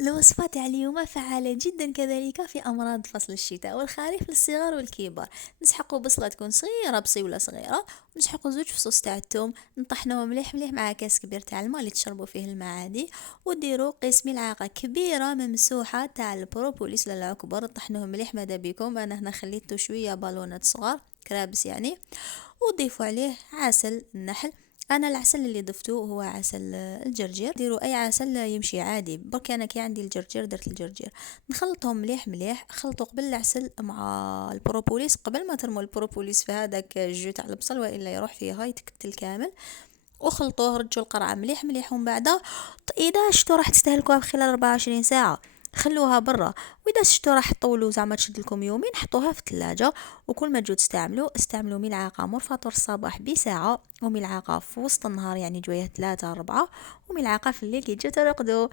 الوصفة تاع اليوم فعالة جدا كذلك في أمراض فصل الشتاء والخريف للصغار والكبار. نسحقوا بصلة تكون صغيرة، بصيولة صغيرة، ونسحقوا زوج فصوص تاع الثوم، نطحنوهم مليح مليح مع كاس كبير تاع الماء اللي تشربوا فيه الماء عادي. وديروا قيس ملعقة كبيرة ممسوحة تاع البروبوليس للعكبر، طحنوهم مليح ماذا بيكم. انا هنا خليته شوية بالونات صغار كرابس يعني. وضيفوا عليه عسل النحل. انا العسل اللي ضفته هو عسل الجرجير، ديروا اي عسل يمشي عادي، برك انا كي عندي الجرجير درت الجرجير. نخلطهم مليح مليح، خلطوا قبل العسل مع البروبوليس قبل ما ترموا البروبوليس في هذاك الجو تاع البصل والا يروح فيه هاي تكتل كامل. وخلطوه، رجوا القرعه مليح مليح، ومن بعد اذا شتو راح تستهلكوها في خلال 24 ساعه خلوها برا. واذا شتو راح تطولوا زعما تشد لكم يومين حطوها في الثلاجه. وكل ما تجوا استعملوا ملعقه مور فطور الصباح بساعه، وملعقه في وسط النهار يعني جويه 3 4، وملعقه في الليل كي تجوا ترقدوا.